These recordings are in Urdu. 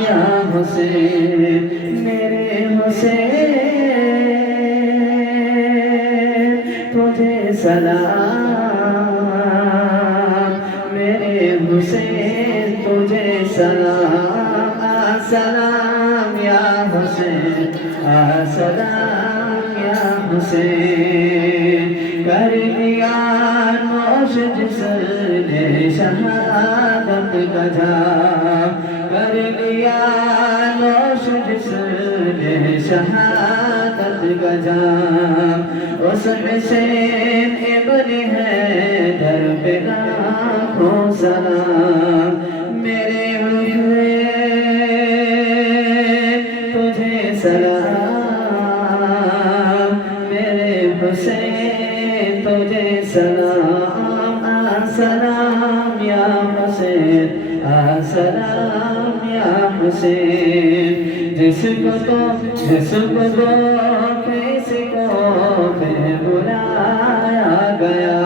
یا حسین میرے حسین تجھے سلام میرے حسین تجھے سلام سلام یا حسین سلام یا حسین کر دیا نوش جسر نے شہادت کا جام کر دیا نوش جسر نے شہادت کا جام اس حسین ابن حیدر پہ لاکھوں سلام میرے حسین تجھے سلام میرے حسین تجھے سلام سلام یا حسین سلام یا حسین جس کو کسی کو پھر بلایا گیا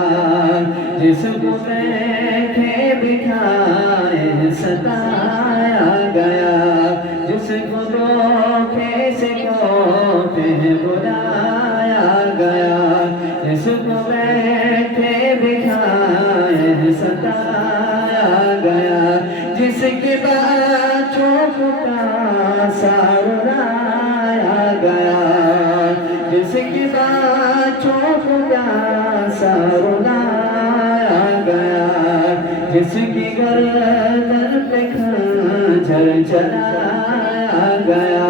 جس کو بیٹھے بٹھائے ستایا گیا جس کو کسی کو پھر بلایا گیا جس کو بیٹھے بٹھائے ستایا گیا جس کے بچوں کا سرایا گیا جس کی بچوں کا سرایا گیا جس کی گردن پہ خنجر چلایا گیا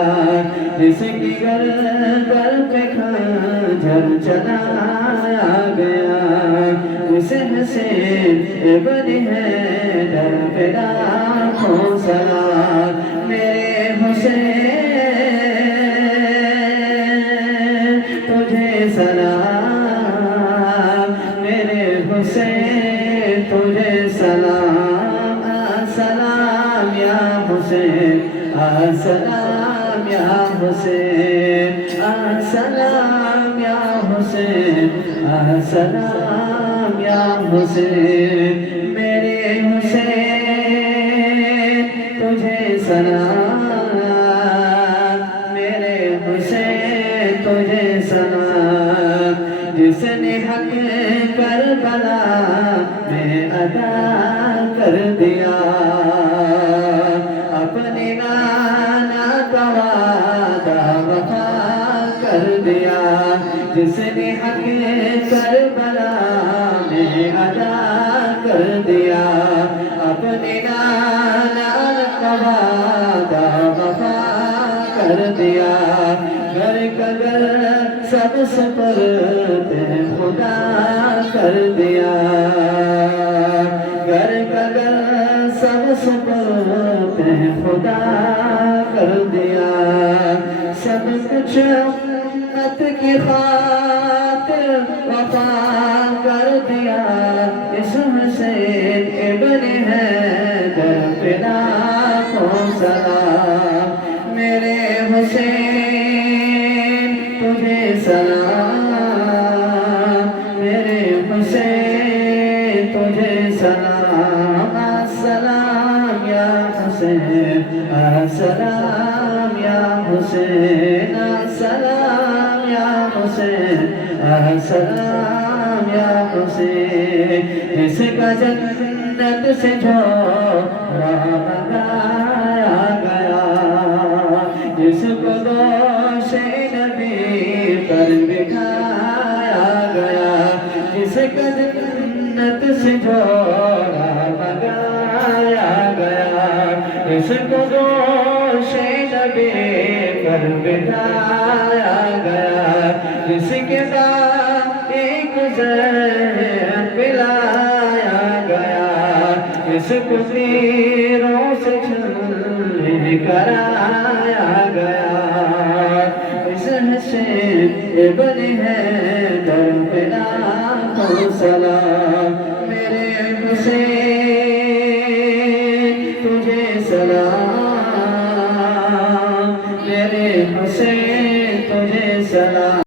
جس کی گردن پہ خنجر چلایا گیا اس حسین ابن حیدر پہ لاکھوں سلام میرے حسین تجھے سلام میرے حسین تجھے سلام سلام یا حسین سلام یا حسین سلام یا حسین سلام یا حسین میرے حسین تجھے سلام میرے حسین تجھے سلام جس نے حق کربلا میں ادا کر دیا اپنے نانا کا وعدہ وفا کر دیا جس نے حق کربلا میں ادا کر دیا اپنے نانا کا وعدہ وفا کر دیا گھر کا گھر سب سپرد خدا کر دیا گھر کا گھر سب سپرد خدا کر دیا سب کچھ امت کی خاطر وفا کر دیا اس حسین ابن حیدر پہ لاکھوں سلام میرے حسین تجھے سلام میرے حسین تجھے سلام سلام یا حسین سلام یا حسین سلام یا حسین سلام یا حسین جس کا جنت سے جھولا منگایا گیا جس کو دوش نبی پر بٹھایا گیا جس کا جنت سے جھولا منگایا گیا جس کو دوش نبی پر بٹھایا گیا جس کے بعد ایک زہر پلایا گیا جس کو تیروں سے چھلے کرایا